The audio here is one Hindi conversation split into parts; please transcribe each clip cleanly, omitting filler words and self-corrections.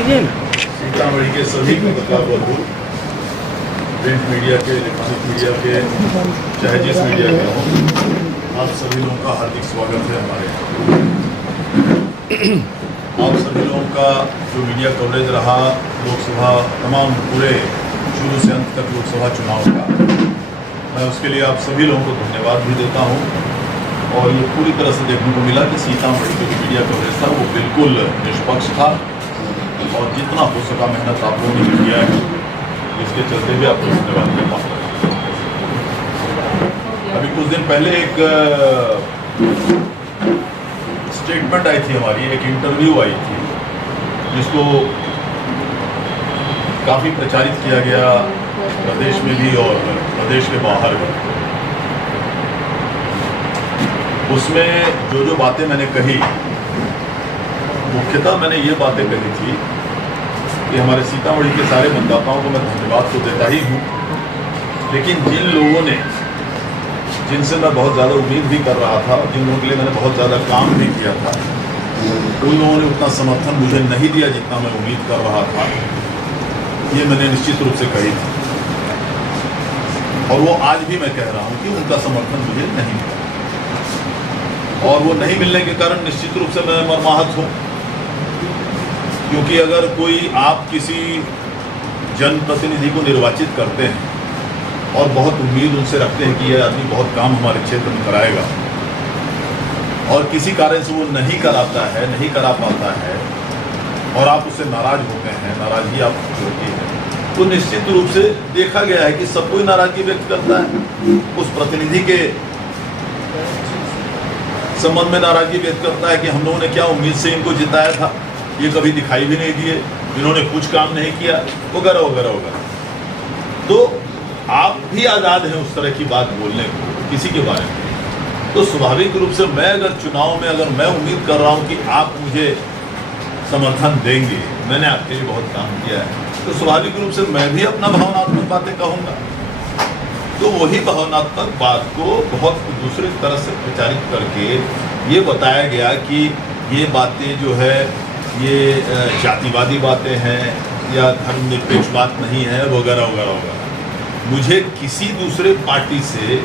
सीतामढ़ी के सभी पत्रकार बंधु, प्रिंट मीडिया के, इलेक्ट्रॉनिक मीडिया के, चाहे जिस मीडिया के हों, आप सभी लोगों का हार्दिक स्वागत है हमारे यहाँ। आप सभी लोगों का जो मीडिया कवरेज रहा लोकसभा, तमाम पूरे शुरू से अंत तक लोकसभा चुनाव का, मैं उसके लिए आप सभी लोगों को धन्यवाद भी देता हूँ। और ये पूरी तरह से देखने को मिला कि सीतामढ़ी का जो मीडिया कवरेज था वो बिल्कुल निष्पक्ष था और जितना हो सका मेहनत आप लोगों ने किया है, इसके चलते भी आपको धन्यवाद करता हूँ। अभी कुछ दिन पहले एक स्टेटमेंट आई थी हमारी, एक इंटरव्यू आई थी जिसको काफ़ी प्रचारित किया गया प्रदेश में भी और प्रदेश के बाहर भी। उसमें जो बातें मैंने कही, मुख्यतः मैंने ये बातें कही थी कि हमारे सीतामढ़ी के सारे मतदाताओं को मैं धन्यवाद तो देता ही हूँ, लेकिन जिन लोगों ने, जिनसे मैं बहुत ज़्यादा उम्मीद भी कर रहा था, जिन लोगों के लिए मैंने बहुत ज़्यादा काम भी किया था, उन लोगों ने उतना समर्थन मुझे नहीं दिया जितना मैं उम्मीद कर रहा था। ये मैंने निश्चित रूप से कही थी और वो आज भी मैं कह रहा हूँ कि उनका समर्थन मुझे नहीं मिला और वो नहीं मिलने के कारण निश्चित रूप से मैं मर्माहत हूँ, क्योंकि अगर कोई आप किसी जनप्रतिनिधि को निर्वाचित करते हैं और बहुत उम्मीद उनसे रखते हैं कि यह आदमी बहुत काम हमारे क्षेत्र में कराएगा और किसी कारण से वो नहीं कराता है, नहीं करा पाता है और आप उससे नाराज होते हैं, नाराजगी आपको होती है, तो निश्चित रूप से देखा गया है कि सब कोई नाराजगी व्यक्त करता है, उस प्रतिनिधि के संबंध में नाराजगी व्यक्त करता है कि हम लोगों ने क्या उम्मीद से इनको जिताया था, ये कभी दिखाई भी नहीं दिए, इन्होंने कुछ काम नहीं किया, वगैरह वगैरह वगैरह। तो आप भी आज़ाद हैं उस तरह की बात बोलने को किसी के बारे में। तो स्वाभाविक रूप से मैं अगर चुनाव में अगर मैं उम्मीद कर रहा हूँ कि आप मुझे समर्थन देंगे, मैंने आपके लिए बहुत काम किया है, तो स्वाभाविक रूप से मैं भी अपना भावनात्मक बातें कहूँगा। तो वही भावनात्मक बात को बहुत दूसरी तरह से प्रचारित करके ये बताया गया कि ये बातें जो है ये जातिवादी बातें हैं या धर्मनिरपेक्ष बात नहीं है, वगैरह वगैरह वगैरह। मुझे किसी दूसरे पार्टी से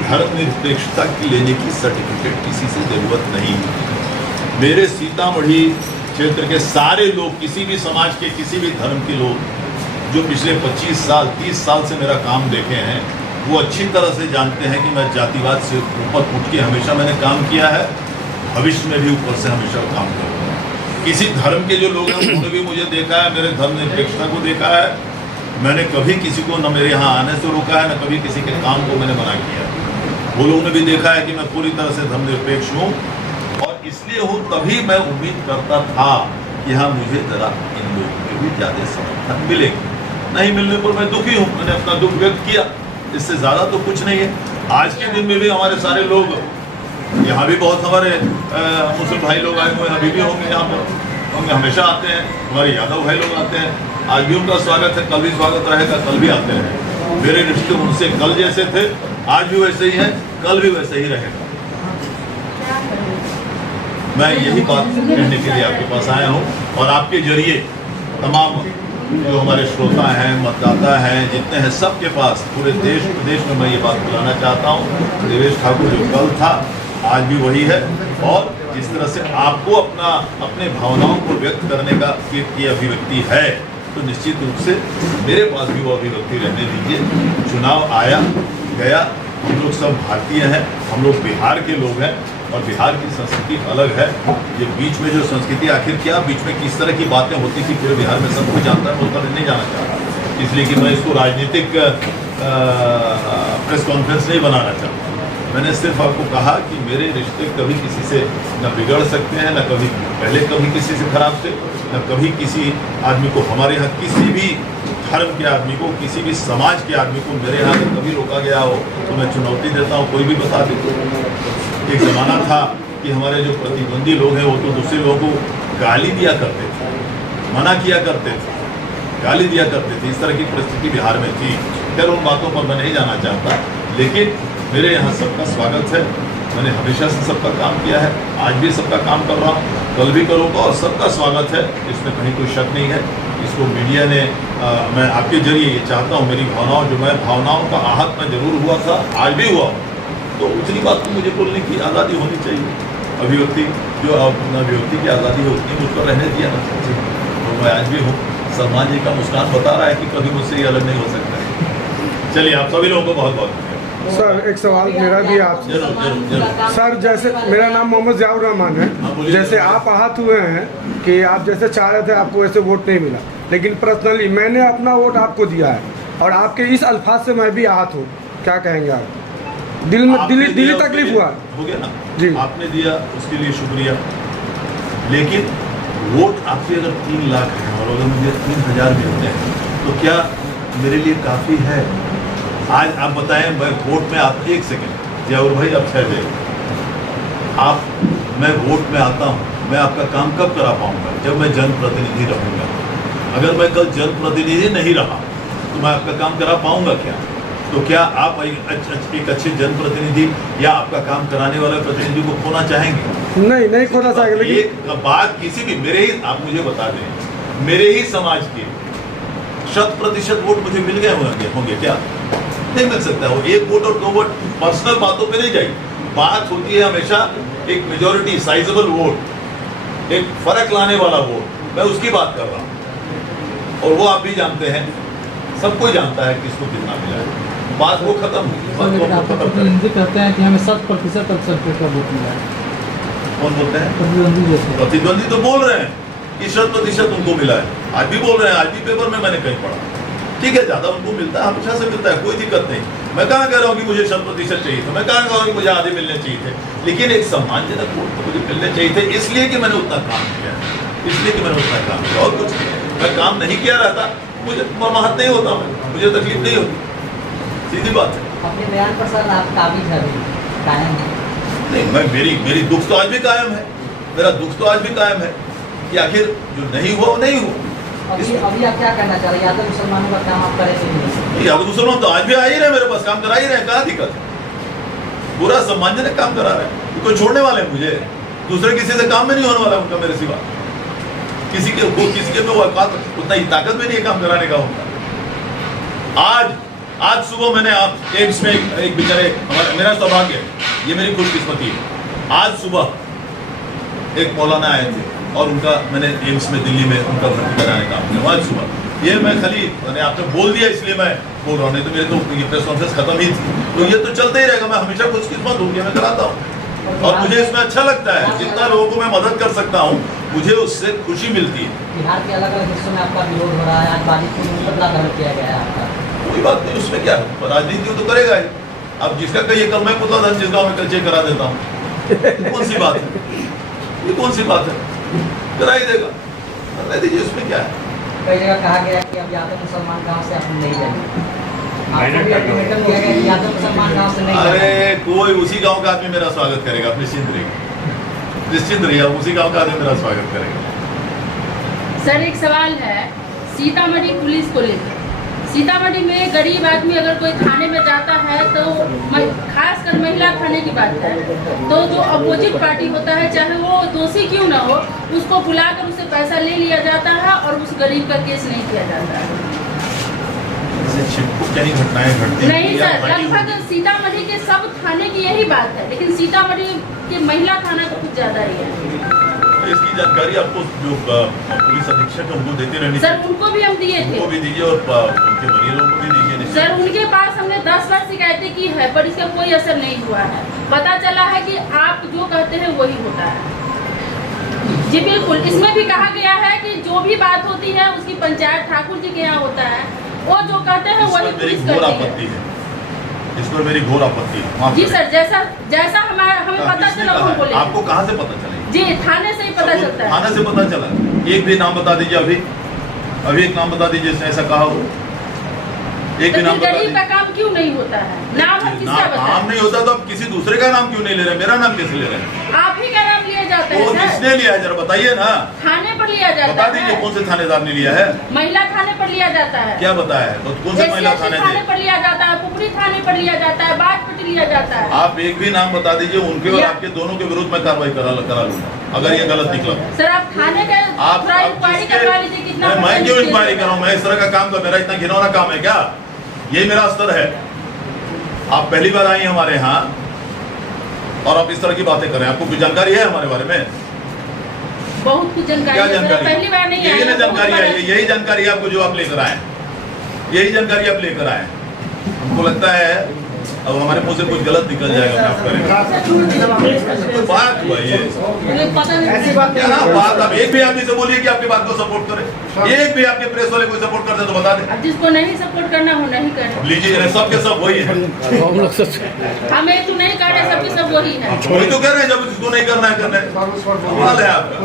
धर्मनिरपेक्षता की लेने की सर्टिफिकेट किसी से ज़रूरत नहीं है। मेरे सीतामढ़ी क्षेत्र के सारे लोग, किसी भी समाज के, किसी भी धर्म के लोग जो पिछले 25 साल 30 साल से मेरा काम देखे हैं, वो अच्छी तरह से जानते हैं कि मैं जातिवाद से ऊपर उठ के हमेशा मैंने काम किया है, भविष्य में भी ऊपर से हमेशा काम करूँगा। किसी धर्म के जो लोग हैं उन्होंने भी मुझे देखा है, मेरे धर्मनिरपेक्षता को देखा है। मैंने कभी किसी को न मेरे यहाँ आने से रोका है, न कभी किसी के काम को मैंने मना किया है। वो लोगों ने भी देखा है कि मैं पूरी तरह से धर्मनिरपेक्ष हूँ और इसलिए हूँ, तभी मैं उम्मीद करता था कि हाँ मुझे ज़रा इन लोगों के भी ज़्यादा समर्थन मिलेगी। नहीं मिलने पर मैं दुखी हूँ, मैंने अपना दुख व्यक्त किया, इससे ज़्यादा तो कुछ नहीं है। आज के दिन में भी हमारे सारे लोग, यहाँ भी बहुत हमारे मुस्लिम भाई लोग आए हुए हैं, अभी भी होंगे यहाँ पर, होंगे, हमेशा आते हैं, हमारे यादव भाई लोग आते हैं, आज भी उनका स्वागत है, कल भी स्वागत रहेगा, कल भी आते हैं। मेरे रिश्ते उनसे कल जैसे थे, आज भी वैसे ही है, कल भी वैसे ही रहेगा। मैं यही बात कहने के लिए आपके पास आया हूँ और आपके जरिए तमाम जो हमारे श्रोता हैं, मतदाता हैं, जितने हैं, सबके पास पूरे देश प्रदेश में मैं ये बात बुलाना चाहता हूँ। देवेश ठाकुर जो कल था आज भी वही है और जिस तरह से आपको अपने भावनाओं को व्यक्त करने का की अभिव्यक्ति है, तो निश्चित रूप से मेरे पास भी वो अभिव्यक्ति रहने दीजिए। चुनाव आया गया, हम लोग सब भारतीय हैं, हम लोग बिहार के लोग हैं और बिहार की संस्कृति अलग है। ये बीच में जो संस्कृति, आखिर क्या बीच में किस तरह की बातें होती थी पूरे बिहार में सब कुछ जानता है, वो नहीं जाना चाहता, इसलिए कि मैं इसको राजनीतिक प्रेस कॉन्फ्रेंस नहीं बनाना चाहता। मैंने सिर्फ आपको कहा कि मेरे रिश्ते कभी किसी से न बिगड़ सकते हैं, न कभी पहले कभी किसी से खराब से, न कभी किसी आदमी को, हमारे यहाँ किसी भी धर्म के आदमी को, किसी भी समाज के आदमी को मेरे यहाँ अगर कभी रोका गया हो तो मैं चुनौती देता हूँ, कोई भी बता दे। एक ज़माना था कि हमारे जो प्रतिद्वंदी लोग हैं वो तो दूसरे लोगों को गाली दिया करते थे, मना किया करते थे, गाली दिया करते थे, इस तरह की परिस्थिति बिहार में थी। खैर उन बातों पर मैं नहीं जाना चाहता, लेकिन मेरे यहाँ सबका स्वागत है। मैंने हमेशा से सबका काम किया है, आज भी सबका काम कर रहा हूँ कल भी करूँगा और सबका स्वागत है, इसमें कहीं कोई शक नहीं है। इसको मीडिया ने मैं आपके जरिए ये चाहता हूँ, मेरी भावनाओं जो मैं भावनाओं का आहत मैं जरूर हुआ था, आज भी हुआ, तो उतनी बात तो मुझे बोलने की आज़ादी होनी चाहिए। अभिव्यक्ति जो अभिव्यक्ति की आज़ादी है उतनी मुझ पर रहने दिया ना चाहिए, तो मैं आज भी हूँ। सलमान जी का मुस्कान बता रहा है कि कभी मुझसे ये अलग नहीं हो सकता। चलिए, आप सभी लोगों को बहुत बहुत सर एक सवाल मेरा भी आपसे। सर जैसे मेरा नाम मोहम्मद ज़ियाउर रहमान है, जैसे आप आहत हुए हैं कि आप जैसे चाह रहे थे आपको ऐसे वोट नहीं मिला, लेकिन पर्सनली मैंने अपना वोट आपको दिया है और आपके इस अल्फाज से मैं भी आहत हूँ, क्या कहेंगे आप? दिली तकलीफ हुआ हो गया ना जी, आपने दिया उसके लिए शुक्रिया, लेकिन वोट आपके अगर 3 लाख है और अगर मुझे 3000 मिलते हैं तो क्या मेरे लिए काफ़ी है? आज आप बताएं, मैं वोट में आप 1 सेकेंड जयवर भाई अब ठहर जाइए। मैं वोट में आता हूँ, मैं आपका काम कब करा पाऊंगा? जब मैं जनप्रतिनिधि रहूंगा। अगर मैं कल जनप्रतिनिधि नहीं रहा तो मैं आपका काम करा पाऊंगा क्या? तो क्या आप एक अच्छे जनप्रतिनिधि या आपका काम कराने वाले प्रतिनिधि को खोना चाहेंगे? नहीं खोना चाहेंगे। लेकिन एक बात किसी भी मेरे ही, आप मुझे बता दें, मेरे ही समाज के 100% वोट मुझे मिल गए होंगे क्या? नहीं मिल सकता। वो 1 वोट और 2 वोट पर्सनल बातों पे नहीं जाएगी। बात होती है हमेशा एक मेजॉरिटी, साइजेबल वोट, एक फर्क लाने वाला वोट, मैं उसकी बात कर रहा हूँ। और वो आप भी जानते हैं, सबको जानता है किसको कितना मिला है। बात वो खत्म हुई। कहते हैं कि हमें 100% का वोट मिला है। कौन बोलते हैं? प्रतिद्वंदी तो बोल रहे हैं कि 100% उनको मिला है। आज भी बोल रहे हैं, आज भी पेपर में मैंने कहीं पढ़ा। ठीक है, ज्यादा उनको मिलता है, हमेशा से मिलता है, कोई दिक्कत नहीं। मैं कहाँ कह रहा हूँ कि मुझे 100% चाहिए था, मैं कहाँ कह रहा हूँ कि मुझे आधे मिलने चाहिए थे, लेकिन एक सम्मानजनक वोट तो मुझे मिलने चाहिए थे, इसलिए कि मैंने उतना काम किया, इसलिए कि मैंने उतना काम किया, और कुछ नहीं। मैं काम नहीं किया रहता, मुझे मरमाहत नहीं होता, मुझे तकलीफ नहीं होती, सीधी बात है। अपने बयान पर सर आप काबिज है, कायम है? नहीं, मेरी दुख तो आज भी कायम है, मेरा दुख तो आज भी कायम है कि आखिर जो नहीं हुआ वो नहीं हुआ। अभी आप क्या कहना चाह रहे हैं? यादव मुसलमानों का काम आप करेंगे? यादव मुसलमान तो आज भी आ ही रहे, मेरे पास काम करा ही रहे, कहाँ दिक्कत है? पूरा सम्मानजनक काम करा रहे हैं। कोई छोड़ने वाले हैं मुझे? दूसरे किसी से काम में नहीं होने वाला उनका मेरे सिवा। किसी के में वो औकात, उतना ही ताकत में नहीं है काम कराने का होता। आज सुबह मैंने आप एम्स में एक बेचारे, मेरा सौभाग्य, ये मेरी खुशकिस्मती है, आज सुबह एक मौलाना आए थे और उनका मैंने एम्स में दिल्ली में उनका भर्ती कराने का काम किया आज सुबह। ये मैं मैंने आपने बोल दिया इसलिए मैं बोल रहा हूँ, नहीं तो मेरे तो ये प्रेस कॉन्फ्रेंस खत्म ही थी। तो ये तो चलते ही रहेगा, मैं हमेशा खुशकिस्मत हूँ कि मैं कराता हूँ और मुझे इसमें अच्छा लगता है। जितना लोगों को मैं मदद कर सकता हूँ मुझे उससे खुशी मिलती है। बिहार के अलग अलग हिस्सों में आपका विरोध हो रहा है, आज बाजीपुर में बदला कर किया गया है आपका। कोई बात नहीं, उसमें क्या है, राजनीति तो करेगा ही। अब जिसका कहिए कल मैं पुतला धन जिस गाँव में कल्चे करा देता हूँ, कौन सी बात है? ये कौन सी बात है? करा ही देगा, कर दीजिए, उसमें क्या है? कई जगह कहा गया कि अब यादव मुसलमान गांव से आप नहीं जाएंगे, आपको भी अल्टीमेटम दिया गया कि यादव मुसलमान गांव से नहीं जाएंगे। अरे कोई उसी गांव का आदमी मेरा स्वागत करेगा, निश्चिंत रहिए, उसी गांव का आदमी मेरा स्वागत करेगा। सर एक सवाल है सीतामढ़ी पुलिस को लेकर। सीतामढ़ी में गरीब आदमी अगर कोई थाने में जाता है तो खासकर महिला थाने की बात है, तो जो अपोजिट पार्टी होता है, चाहे वो दोषी क्यों ना हो, उसको बुलाकर उससे पैसा ले लिया जाता है और उस गरीब का केस नहीं किया जाता है। घटनाएं घटती नहीं सर, लगभग सीतामढ़ी के सब थाने की यही बात है, लेकिन सीतामढ़ी के महिला थाना तो कुछ ज्यादा ही है। इसकी जानकारी आपको जो पुलिस अधीक्षक है उनको देते रहनी सर, उनको भी हम दिए थे, उनको भी दीजिए और उनके वरीलों को भी दीजिए। सर उनके पास हमने 10 बार शिकायतें की है पर इसका कोई असर नहीं हुआ है। पता चला है कि आप जो कहते हैं वही होता है। जी बिल्कुल, इसमें भी कहा गया है कि जो भी बात होती है उसकी पंचायत ठाकुर जी के यहाँ होता है, वो जो कहते हैं वही पुलिस करती है। इस पर मेरी घोर आपत्ति है। जी सर, जैसा हमें पता चला वो बोले। आपको कहाँ से पता चला? जी थाने से ही पता चलता है। थाने से पता चला? एक भी नाम बता दीजिए, अभी एक नाम बता दीजिए जिसने ऐसा कहा हो। एक भी नाम बता दीजिए। गरीब का काम क्यों नहीं होता है? नाम हम किसका बताएं? काम नहीं होता तो आप किसी दूसरे का नाम क्यों नहीं ले रहे? मेरा नाम कैसे ले रहे हैं? आप ही का नाम लिया जाता है वो सर, किसने लिया है जरा बताइए ना, थाने पर लिया जाता बता है। दीजिए कौन से थानेदार ने लिया है, महिला थाने पर लिया जाता है, क्या बताया है, तो कौन से महिला SC थाने थाने थे? पर लिया जाता है, पुपरी थाने पर लिया जाता है, बाजपट्टी लिया जाता है। आप एक भी नाम बता दीजिए उनके और या- आपके दोनों के विरुद्ध मैं कार्रवाई करा लूंगा अगर ये गलत निकला। सर आप थाने का आप थोड़ा इंक्वायरी करवा लीजिए कितना मैं परसेंट क्यों केस इंक्वायरी है। कर रहा हूँ, मैं इस तरह का काम तो मेरा इतना घिनौना काम है क्या, यही मेरा स्तर है। आप पहली बार आई हैं हमारे यहाँ और आप इस तरह की बातें कर रहे हैं, आपको कुछ जानकारी है हमारे बारे में? बहुत कुछ जानकारी क्या है सर, जानकारी? पहली बार नहीं यही आया, ना बहुत जानकारी बार- है, यही जानकारी है आपको जो आप लेकर आए, यही जानकारी आप लेकर आए। हमको लगता है अब हमारे मुंह से कुछ गलत निकल जाएगा, माफ करें। तो बात हुआ ये ऐसी बात क्या ना बात, आप एक भी आदमी से बोलिए कि आपकी बात को सपोर्ट करे, एक भी आपके प्रेस वाले कोई सपोर्ट कर दे तो बता दे। अब जिसको नहीं सपोर्ट करना हो नहीं करे, लीजिए सब के सब वही है, हमें तो नहीं कर रहे, सबके सब वही है। वही तो कर रहे हैं, जब जिसको नहीं करना है करना है, कमाल है आपका।